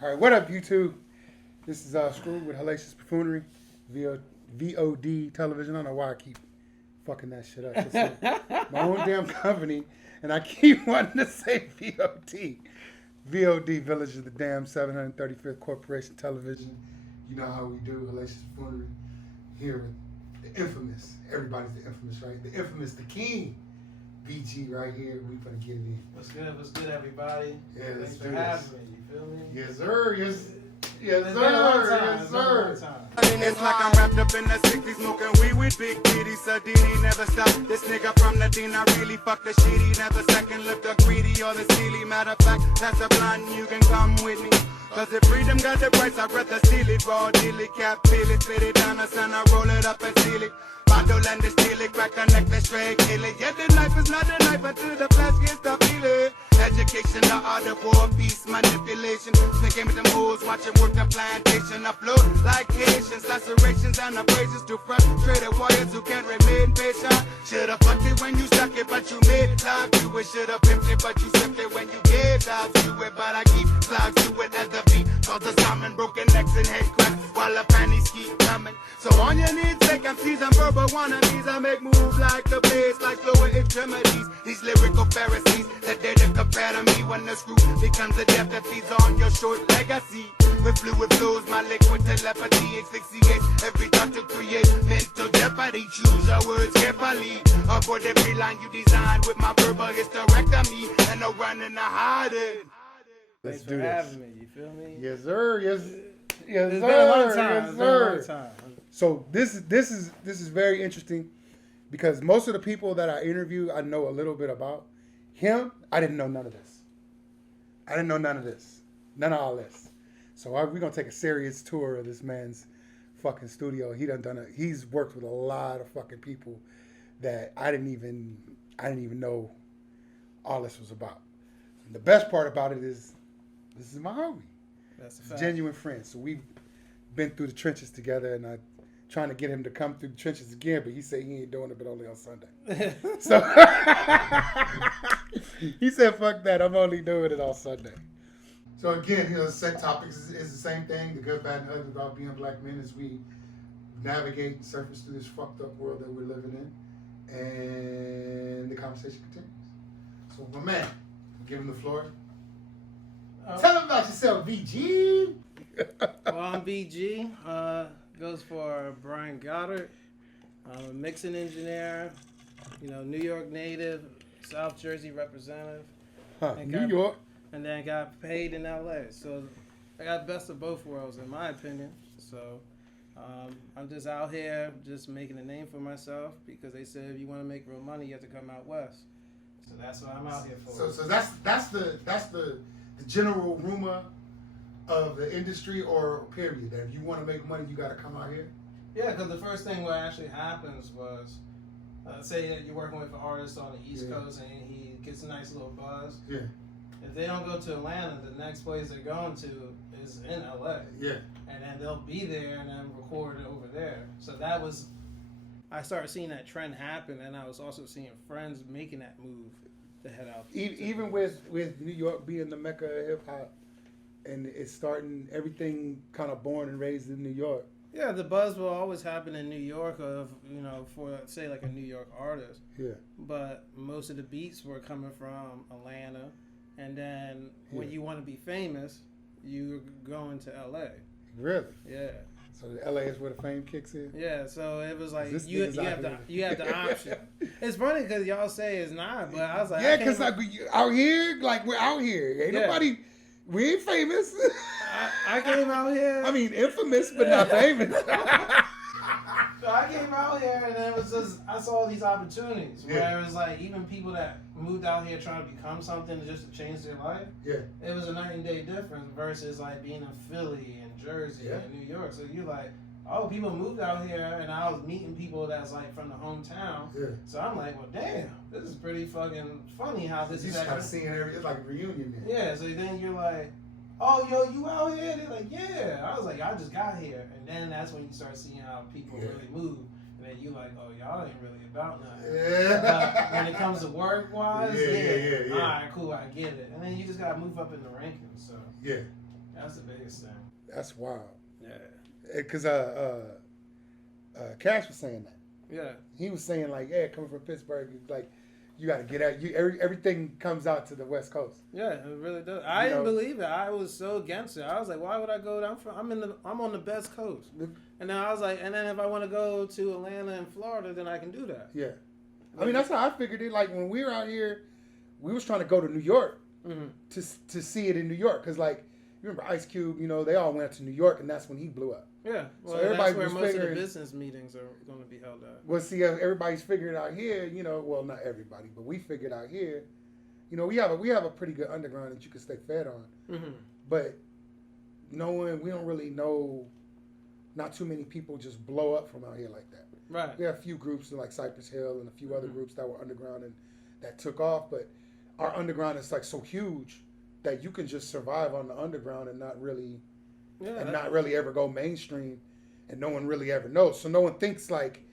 All right, what up, YouTube? This is Screw with Hellacious Buffoonery, V.O.D television. I don't know why I keep fucking that shit up. It's my own damn company, and I keep wanting to say V.O.D. V.O.D, Village of the Damn 735th Corporation Television. You know how we do, Hellacious Buffoonery. Here with the infamous, everybody's the infamous, right? The infamous, the king, VG right here. We finna get it in. What's good, everybody? Yeah, Thanks for having me. You feel me? Yes, sir. Yes, yes, It's sir. been a long time. Yes, sir. It's like I'm wrapped up in the 60s, smoking weed with Big Diddy. Sadini never stop. This nigga from the Dean, I really fuck the shitty. Never second look the greedy or the silly. Matter of fact, that's a plan, you can come with me. Cause if freedom got the price, I'd rather steal it. Raw deal it, cap peel it, spit it down the sun, I roll it up and seal it. Bottle and the steal it, crack the neck, the straight kill it. Yeah, the knife is not a knife until the flesh gets to feel it. Education, the art of war, peace, manipulation. Sneaking with them hoes, watching work the plantation. Upload like Haitians, lacerations and abrasions to frustrated warriors who can't remain patient. Should've fucked it when you stuck it, but you made love to it. Should've pimped it, but you sipped it when you gave love to it. But I keep slugs to it as the beat cause the salmon, broken necks and head cracks while the panties keep coming. So on your knees, take MCs and verbal wannabes. I make moves like the bass, like lower extremities. These lyrical Pharisees that they compare to me when the screw becomes a death that feeds on your short legacy. With fluid flows, my liquid telepathy asphyxiates every thought to create mental jeopardy. Choose your words carefully. Avoid every line you design with my verbal hysterectomy and no running or hiding. Let's Thanks do for this. having me. You feel me? Yes, sir. Yes, yes, It's sir. been a long time. Yes, It's been a long sir. time. So this is very interesting because most of the people that I interview, I know a little bit about. Him, I didn't know none of this. I didn't know none of this. None of all this. So we're gonna take a serious tour of this man's fucking studio. He's worked with a lot of fucking people that I didn't even know all this was about. And the best part about it is this is my homie. That's a It's fact. genuine friends. So we've been through the trenches together, and I trying to get him to come through the trenches again, but he said he ain't doing it, but only on Sunday. So he said, "Fuck that! I'm only doing it on Sunday." So again, set topics is the same thing: the good, bad, and ugly about being black men as we navigate and surface through this fucked up world that we're living in, and the conversation continues. So, my man, give him the floor. Tell him about yourself, VG. Well, I'm BG. Goes for Brian Goddard. I'm a mixing engineer. New York native, South Jersey representative. New York. And then got paid in LA. So I got best of both worlds, in my opinion. So I'm just out here, just making a name for myself because they said if you want to make real money, you have to come out west. So that's what I'm out here for. So that's the general rumor of the industry, or period, that if you want to make money, you got to come out here. Yeah, because the first thing what actually happens was, say that you're working with an artist on the East Coast and he gets a nice little buzz. Yeah. If they don't go to Atlanta, the next place they're going to is in LA. Yeah. And then they'll be there and then record it over there. So I started seeing that trend happen, and I was also seeing friends making that move to head out. Even with New York being the mecca of hip hop, and it's starting, everything kind of born and raised in New York. Yeah, the buzz will always happen in New York for say like a New York artist. Yeah. But most of the beats were coming from Atlanta, and then when you want to be famous, you're going to LA. Really? Yeah. So LA is where the fame kicks in. Yeah, so it was like This you nigga's have the option. It's funny because y'all say it's not, but I was like, Yeah, because like out here, like we're out here. Ain't nobody. We ain't famous. I came out here. I mean, infamous, but not famous. So I came out here and it was just, I saw these opportunities where it was like even people that moved out here trying to become something just to change their life. Yeah. It was a night and day difference versus like being in Philly and Jersey and New York. So you're like, oh, people moved out here and I was meeting people that's like from the hometown. Yeah. So I'm like, well, damn, this is pretty fucking funny how this is kind of seeing it's like a reunion then. Yeah, so then you're like, oh, yo, you out here? They're like, yeah. I was like, I just got here. And then that's when you start seeing how people really move. And then you like, oh, y'all ain't really about nothing. Yeah. But when it comes to work-wise, yeah. All right, cool, I get it. And then you just got to move up in the rankings. So yeah. That's the biggest thing. That's wild. Yeah. Because Cash was saying that. Yeah. He was saying like, yeah, coming from Pittsburgh, like you got to get out. Everything comes out to the West Coast. Yeah, it really does. I didn't believe it. I was so against it. I was like, why would I go? I'm on the best coast. And then I was like, and then if I want to go to Atlanta and Florida, then I can do that. Yeah. I mean, that's how I figured it. Like when we were out here, we was trying to go to New York to see it in New York. Because like, you remember Ice Cube, they all went to New York and that's when he blew up. Yeah. Well, so everybody that's where most figuring, of the business meetings are going to be held at. Well, see, everybody's figured out here, well, not everybody, but we figured out here, we have a pretty good underground that you can stay fed on. Mm-hmm. But we don't really know, not too many people just blow up from out here like that. Right. We have a few groups like Cypress Hill and a few other groups that were underground and that took off, but our underground is like so huge that you can just survive on the underground and not really ever go mainstream, and no one really ever knows. So no one thinks like,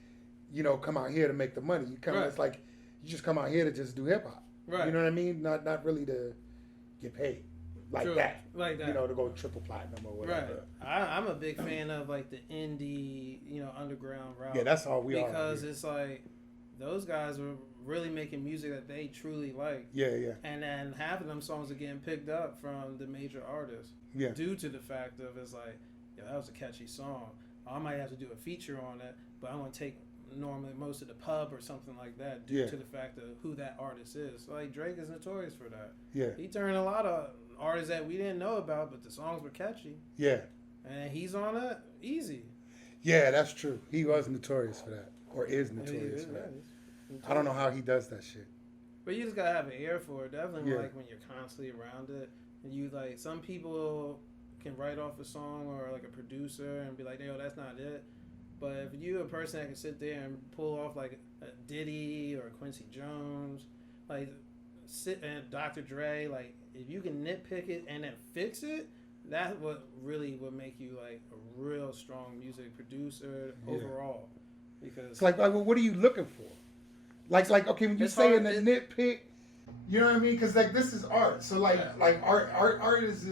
come out here to make the money. You come, It's like you just come out here to just do hip hop. Right. You know what I mean? Not really to get paid like that. Like that. To go triple platinum or whatever. Right. I'm a big fan of like the indie, underground route. Yeah, that's all we are. Because it's like those guys were really making music that they truly like. Yeah, yeah. And then half of them songs are getting picked up from the major artists. Yeah. Due to the fact of it's like, that was a catchy song. I might have to do a feature on it, but I'm gonna take normally most of the pub or something like that due to the fact of who that artist is. So like Drake is notorious for that. Yeah. He turned a lot of artists that we didn't know about, but the songs were catchy. Yeah. And he's on it easy. Yeah, that's true. He was notorious for that, or is notorious for that. I don't know how he does that shit. But you just gotta have an ear for it. Definitely, Yeah. like when you're constantly around it, and you like some people can write off a song or like a producer and be like, yo, that's not it. But if you're a person that can sit there and pull off like a Diddy or Quincy Jones, like and Dr. Dre, like if you can nitpick it and then fix it, that's what really would make you like a real strong music producer overall. Because it's like, well, what are you looking for? Like okay, when you say in the nitpick, you know what I mean? Because like this is art, so like art is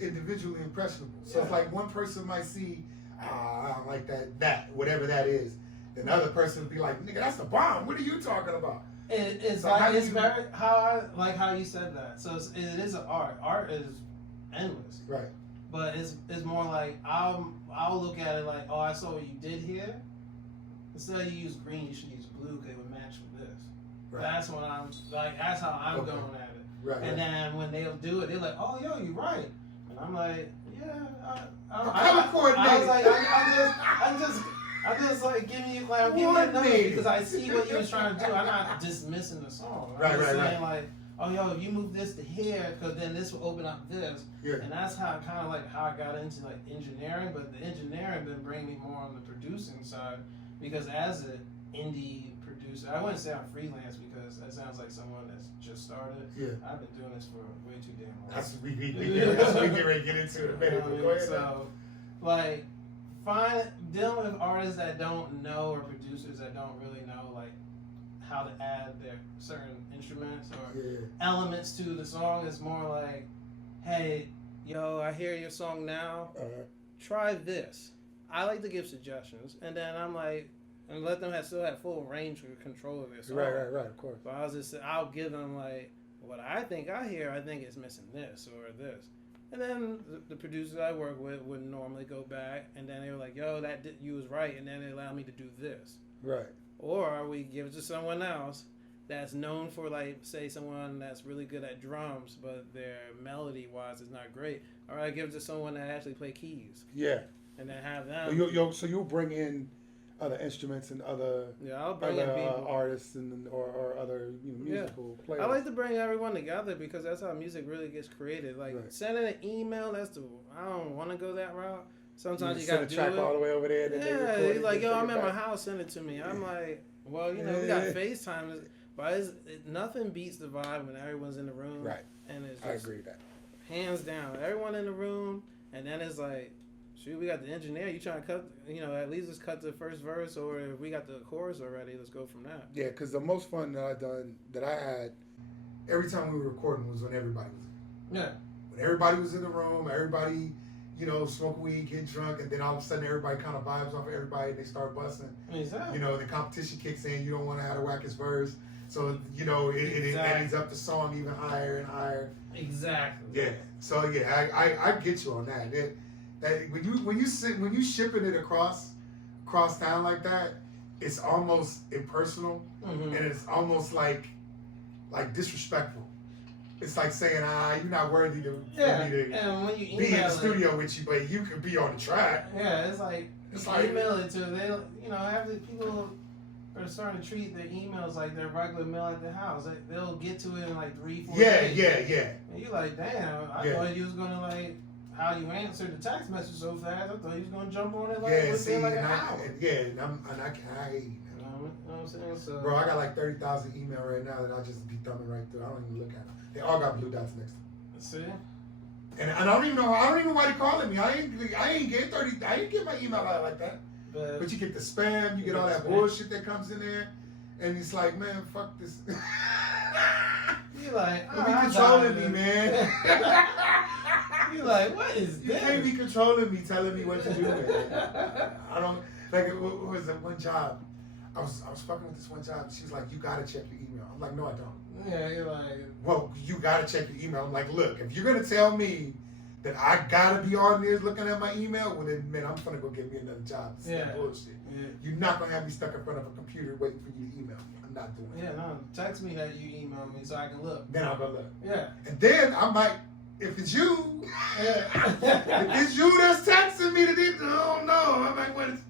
individually impressionable. So it's like one person might see, I don't like that whatever that is. Then the other person would be like, nigga, that's the bomb. What are you talking about? It's very how I like how you said that. So it is an art. Art is endless. Right. But it's more like I'll look at it like, oh, I saw what you did here. Instead of you use green, you should use blue because it would match with this. Right. That's what I'm like. That's how I'm going at it. Right. And then when they'll do it, they're like, oh, yo, you're right. And I'm like, yeah. I was like, I'm just like giving you like I'm giving you a number because I see what you was trying to do. I'm not dismissing the song. I'm just saying like, oh yo, if you move this to here, because then this will open up this. Yeah. And that's how kind of like how I got into like engineering, but the engineering been bringing me more on the producing side because as an indie producer, I wouldn't say I'm freelance because that sounds like someone that's just started. Yeah. I've been doing this for way too damn long. That's what we get ready to get into in a minute. Go ahead. So, like, dealing with artists that don't know or producers that don't really know like how to add their certain instruments or elements to the song is more like, hey, yo, I hear your song now. Try this. I like to give suggestions, and then I'm like, and let them still have full range of control of their song. Right, of course. But I'll give them like what I think I hear. I think it's missing this or this. And then the producers I work with would normally go back, and then they were like, yo, you was right, and then they allow me to do this. Right. Or we give it to someone else that's known for, like, say, someone that's really good at drums, but their melody-wise is not great. Or I give it to someone that actually play keys. Yeah. And then have them. So you'll bring in other instruments and other I'll bring in people. Artists or other musical players. I like to bring everyone together because that's how music really gets created. Like sending an email, I don't want to go that route. Sometimes you gotta do track it all the way over there. And he's like, yo, I'm at my house, send it to me. I'm like, well, we got FaceTime, but nothing beats the vibe when everyone's in the room. Right. And it's just, I agree with that. Hands down, everyone in the room, and then it's like, shoot, we got the engineer. You trying to cut, at least let's cut the first verse, or if we got the chorus already, let's go from that. Yeah, because the most fun that I had, every time we were recording was when everybody was in. Yeah. when everybody was in the room, everybody, you know, smoke weed, get drunk, and then all of a sudden everybody kind of vibes off of everybody and they start busting. Exactly. You know, the competition kicks in. You don't want to have the wackest verse. So, you know, it ends up the song even higher and higher. Exactly. Yeah. So yeah, I get you on that. That when you shipping it across town like that, it's almost impersonal, and it's almost like disrespectful. It's like saying, you're not worthy for me to and when you be in the studio with you, but you could be on the track. Yeah, it's like email it to them. They, you know, after people are starting to treat their emails like their regular mail at their house. They'll get to it in like 3-4 days. Yeah. And you're like, damn, I thought you was gonna like how you answered the text message so fast. I thought you was gonna jump on it like within like an hour. I hate you, man. You know what I'm saying? So, bro, I got like 30,000 email right now that I just be thumbing right through. I don't even look at them. They all got blue dots next to them. see? And I don't even know why they calling me. I ain't get my email out like that. But you get the spam, you get all that bullshit that comes in there, and it's like, man, fuck this. You like, you be controlling me, man. You like, what is this? You can't be controlling me, telling me what to do, man. I don't like. What was it? One job, I was fucking with this one job. She's like, you gotta check your email. I'm like, no, I don't. Yeah, you're like, well, you gotta check your email. I'm like, look, if you're gonna tell me that I gotta be on there looking at my email, well then, man, I'm gonna go get me another job. This is bullshit. Yeah. You're not gonna have me stuck in front of a computer waiting for you to email me. I'm not doing it. Yeah, no, text me that you email me so I can look. Then I'll go look. Yeah. And then I might, if it's you, if it's you that's texting me, I don't know. I might want to.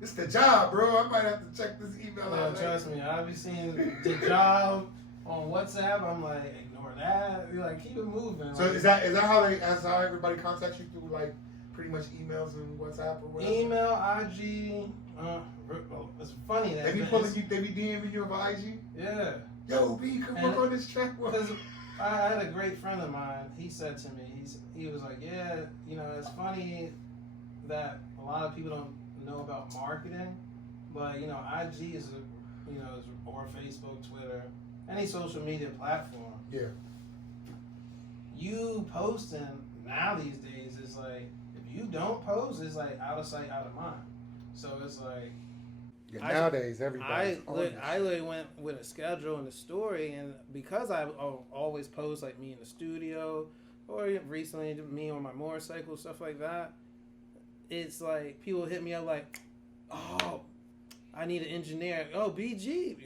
It's the job, bro. I might have to check this email out. Trust me, I'll be seeing the job on WhatsApp. I'm like, ignore that. You're like, keep it moving. So is that how everybody contacts you through like pretty much emails and WhatsApp or whatever? Email, IG. It's funny that they be DMing you over IG. Yeah. Yo, B, come work on this track. Because I had a great friend of mine. He said to me, he was like, yeah, you know, it's funny that a lot of people don't know about marketing, but you know, IG is or Facebook, Twitter, any social media platform. Yeah. You posting now these days is like, if you don't post, it's like out of sight, out of mind. So it's like nowadays everybody. I literally went with a schedule and a story, and because I always post like me in the studio or recently me on my motorcycle, stuff like that. It's like people hit me up like, oh, I need an engineer. Oh, BG,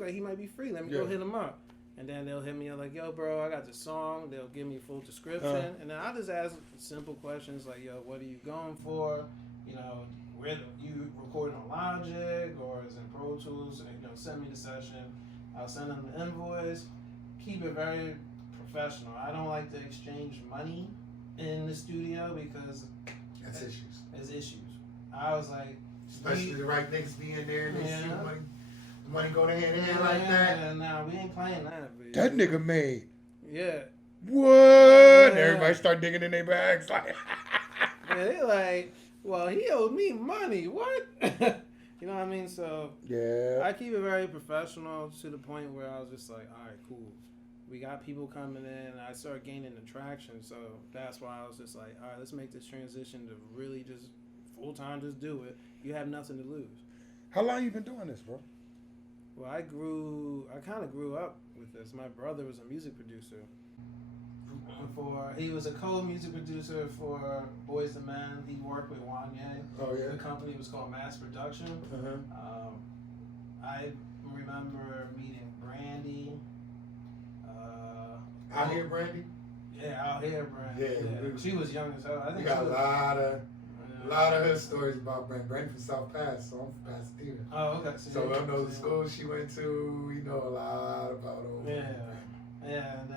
like he might be free. Let me go hit him up. And then they'll hit me up like, yo, bro, I got this song. They'll give me a full description. And then I just ask simple questions like, yo, what are you going for? You know, where you recording on Logic or is it in Pro Tools? And, you know, send me the session. I'll send them the invoice. Keep it very professional. I don't like to exchange money in the studio because that's issues. There's issues. I was like, especially the right niggas be in there and they see money go hand in hand like that. Yeah, nah, we ain't playing that. Baby. That nigga made. Yeah. What? Yeah. Everybody start digging in their bags like. Yeah, they like, well, he owed me money. What? You know what I mean? So yeah, I keep it very professional to the point where I was just like, all right, cool. We got people coming in. I started gaining attraction, so that's why I was just like, all right, let's make this transition to really just full time, just do it. You have nothing to lose. How long you been doing this, bro? Well, I kind of grew up with this. My brother was a music producer. He was a co-music producer for Boys II Men. He worked with Wanye. Oh yeah. The company was called Mass Production. I remember meeting Brandy. Out Here Brandy? Yeah, Out Here Brandy. Yeah. She was young as hell. I think we got a lot of her stories about Brandy. Brandy from South Pass, so I'm from Pasadena. Oh, okay. So I know the school she went to. We know a lot about her. Yeah.